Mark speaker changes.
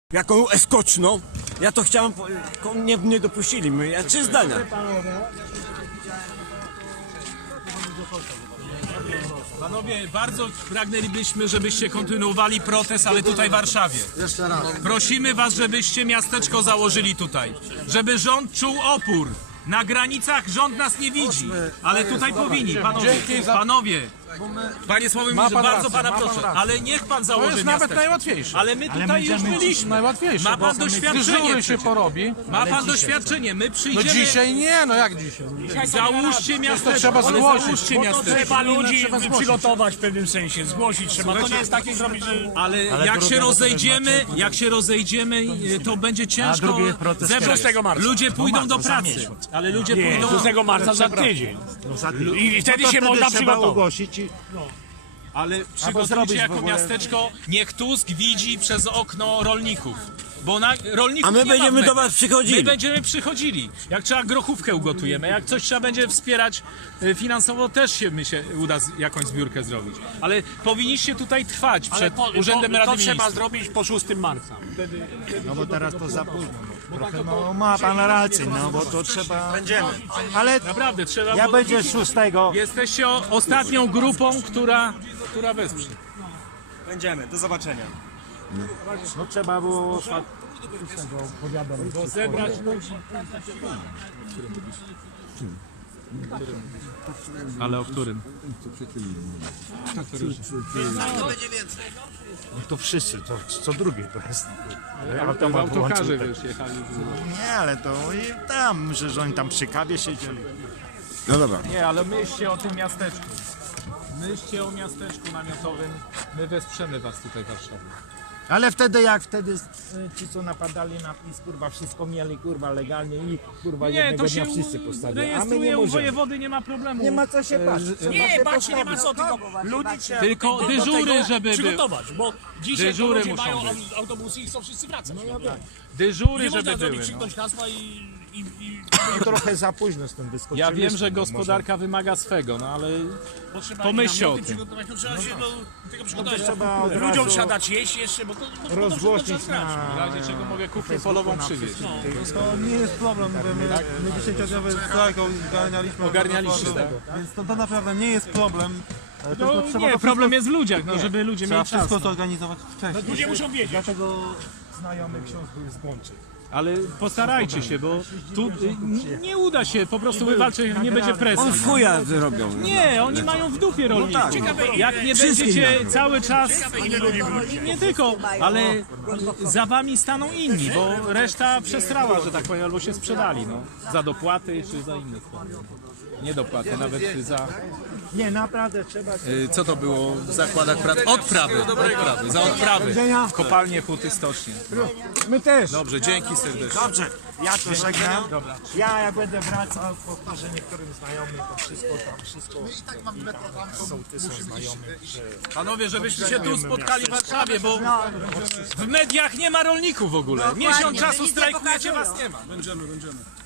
Speaker 1: Jaką eskoczną? Ja to chciałem, nie dopuścili mnie, ja 3 zdania.
Speaker 2: Panowie, bardzo pragnęlibyśmy, żebyście kontynuowali protest, ale tutaj w Warszawie.
Speaker 3: Jeszcze raz.
Speaker 2: Prosimy was, żebyście miasteczko założyli tutaj. Żeby rząd czuł opór. Na granicach rząd nas nie widzi, ale tutaj powinni. Panowie, panie Sławomirze, bardzo pana proszę, ale niech pan założy
Speaker 4: To jest nawet
Speaker 2: miasteczko.
Speaker 4: najłatwiejsze.
Speaker 2: Ale my tutaj już byliśmy.
Speaker 4: Najłatwiejsze.
Speaker 2: Ma pan
Speaker 4: bo
Speaker 2: doświadczenie
Speaker 4: dyżury się
Speaker 2: przecież.
Speaker 4: porobi.
Speaker 2: Ma pan doświadczenie, my
Speaker 4: No
Speaker 2: przyjdziemy.
Speaker 4: dzisiaj nie, no jak dzisiaj?
Speaker 2: Załóżcie miasteczko,
Speaker 4: trzeba
Speaker 2: ale
Speaker 4: zgłosić,
Speaker 2: załóżcie
Speaker 4: bo to
Speaker 2: miasteczko.
Speaker 5: Trzeba ludzi
Speaker 4: trzeba zgłosić.
Speaker 5: przygotować w pewnym sensie, zgłosić trzeba. To nie jest takie zrobić, że...
Speaker 2: Ale jak się rozejdziemy, to będzie ciężko zebrać.
Speaker 5: 6 marca.
Speaker 2: Ludzie pójdą do pracy, ale ludzie
Speaker 5: Nie,
Speaker 2: pójdą...
Speaker 5: 6 marca za tydzień. I wtedy się można przygotować.
Speaker 3: ogłosić i...
Speaker 2: Ale przygotujcie jako miasteczko, niech Tusk widzi przez okno rolników. Bo na rolników
Speaker 1: A my
Speaker 2: nie ma
Speaker 1: będziemy
Speaker 2: w mediach.
Speaker 1: do was przychodzili.
Speaker 2: My będziemy przychodzili. Jak trzeba grochówkę ugotujemy, jak coś trzeba będzie wspierać finansowo, też się uda jakąś zbiórkę zrobić. Ale powinniście tutaj trwać przed Urzędem Rady
Speaker 5: To
Speaker 2: Ministrów.
Speaker 5: trzeba zrobić po 6 marca.
Speaker 3: No bo teraz to za późno. Trochę, no ma pan rację, no bo to trzeba... Będziemy. Ale
Speaker 2: Naprawdę, trzeba...
Speaker 3: ja
Speaker 2: bo
Speaker 3: będzie 6.
Speaker 2: jesteście ostatnią grupą, która wesprze.
Speaker 6: Będziemy, do zobaczenia.
Speaker 3: No trzeba było...
Speaker 2: Bo zebrać ludzi. Ale o którym?
Speaker 3: To wszyscy, to co drugi to jest.
Speaker 2: Autokarze wiesz, jechali.
Speaker 3: Nie, ale to i tam, że oni tam przy kawie siedzieli.
Speaker 1: No dobra.
Speaker 2: Nie, ale myślcie o tym miasteczku. Myślcie o miasteczku namiotowym. My wesprzemy was tutaj w Warszawie.
Speaker 3: Ale wtedy jak ci co napadali na PiS, kurwa, wszystko mieli, kurwa, legalnie i kurwa
Speaker 2: Nie,
Speaker 3: jednego
Speaker 2: to się
Speaker 3: dnia wszyscy postawili. A my nie
Speaker 2: rejestruje u
Speaker 3: możemy.
Speaker 2: wojewody, nie ma problemu.
Speaker 3: Nie ma co się patrzeć.
Speaker 5: Nie, patrzcie, nie ma co, tylko ludzi trzeba
Speaker 2: Tylko
Speaker 5: do
Speaker 2: dyżury,
Speaker 5: tego
Speaker 2: żeby były.
Speaker 5: przygotować, bo dzisiaj to
Speaker 2: Dyżury
Speaker 5: ludzie
Speaker 2: muszą
Speaker 5: mają
Speaker 2: być.
Speaker 5: autobusy i chcą wszyscy wracać.
Speaker 2: Dyżury,
Speaker 5: Nie
Speaker 2: żeby
Speaker 5: można
Speaker 2: były.
Speaker 5: zrobić,
Speaker 2: No.
Speaker 5: krzyknąć hasła i
Speaker 3: Trochę za późno z tym wyskoczyli.
Speaker 2: Ja wiem, że gospodarka wymaga swego, no ale
Speaker 5: trzeba
Speaker 2: pomyślcie o
Speaker 5: namioty
Speaker 2: tym.
Speaker 5: przygotować, to trzeba się do tego przygotować.
Speaker 3: trzeba od
Speaker 5: Ludziom
Speaker 3: razu
Speaker 5: siadać, jeść jeszcze, bo to
Speaker 3: rozgłośnić
Speaker 2: W
Speaker 3: na...
Speaker 2: razie czego mogę kuchnię polową przywieźć.
Speaker 7: To nie jest problem, mówię, my 10-dniowy strajk
Speaker 2: Ogarnialiście
Speaker 7: tego.
Speaker 2: tego.
Speaker 7: Więc to naprawdę nie jest problem.
Speaker 2: No
Speaker 7: Tylko trzeba
Speaker 2: nie,
Speaker 7: to
Speaker 2: problem jest w ludziach, no żeby ludzie
Speaker 7: trzeba
Speaker 2: mieli czas.
Speaker 7: wszystko zorganizować wcześniej.
Speaker 5: ludzie muszą wiedzieć.
Speaker 7: Dlatego znajomy ksiądz był z Bączy.
Speaker 2: Ale postarajcie się, bo tu nie uda się po prostu wywalczyć, nie będzie presji.
Speaker 1: On w chuja zrobią.
Speaker 2: Nie, oni mają w dupie rolników. Jak nie
Speaker 1: Wszystkim
Speaker 2: będziecie cały czas, nie tylko, ale za wami staną inni, bo reszta przestrała, że tak powiem, albo się sprzedali, no. Za dopłaty czy za inne sprawy. Nie dopłaty, nawet za...
Speaker 3: Nie, naprawdę trzeba...
Speaker 2: Co to było w zakładach pracy? Odprawy, za odprawy. W kopalnie, huty, stocznie.
Speaker 3: My też.
Speaker 2: Dobrze, dzięki serdecznie.
Speaker 3: Dobrze, ja to żegnam. Ja jak będę wracał, powtarzę niektórym znajomym, to wszystko tam, wszystko. I tak mam sołtysów znajomych, że...
Speaker 2: Panowie, żebyście się tu spotkali w Warszawie, bo w mediach nie ma rolników w ogóle. Miesiąc czasu strajkujecie, was nie ma.
Speaker 6: Będziemy.